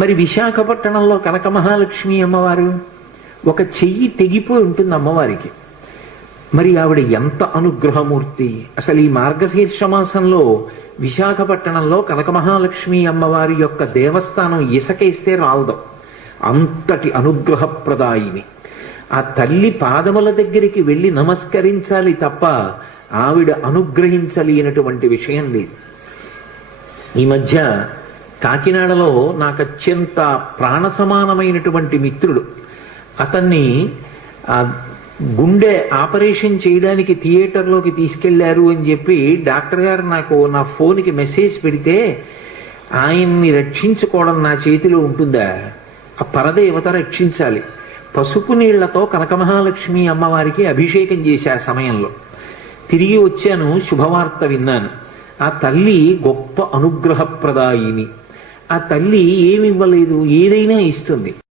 మరి విశాఖపట్నంలో కనక మహాలక్ష్మి అమ్మవారు ఒక చెయ్యి తెగిపోయి ఉంటుంది అమ్మవారికి. మరి ఆవిడ ఎంత అనుగ్రహమూర్తి! అసలు ఈ మార్గశీర్ష మాసంలో విశాఖపట్నంలో కనక మహాలక్ష్మి అమ్మవారి యొక్క దేవస్థానం ఇసకేస్తే రాలదు, అంతటి అనుగ్రహప్రదాయిని. ఆ తల్లి పాదముల దగ్గరికి వెళ్ళి నమస్కరించాలి తప్ప ఆవిడ అనుగ్రహించలేనటువంటి విషయం లేదు. ఈ మధ్య కాకినాడలో నాకు అత్యంత ప్రాణ సమానమైనటువంటి మిత్రుడు, అతన్ని గుండె ఆపరేషన్ చేయడానికి థియేటర్లోకి తీసుకెళ్లారు అని చెప్పి డాక్టర్ గారు నాకు నా ఫోన్కి మెసేజ్ పెడితే, ఆయన్ని రక్షించుకోవడం నా చేతిలో ఉంటుందా? ఆ పరదేవత రక్షించాలి. పసుపు నీళ్లతో కనక మహాలక్ష్మి అమ్మవారికి అభిషేకం చేశా సమయంలో. తిరిగి వచ్చాను, శుభవార్త విన్నాను. ఆ తల్లి గొప్ప అనుగ్రహప్రదాయిని. ఆ తల్లి ఏమివ్వలేదు, ఏదైనా ఇస్తుంది.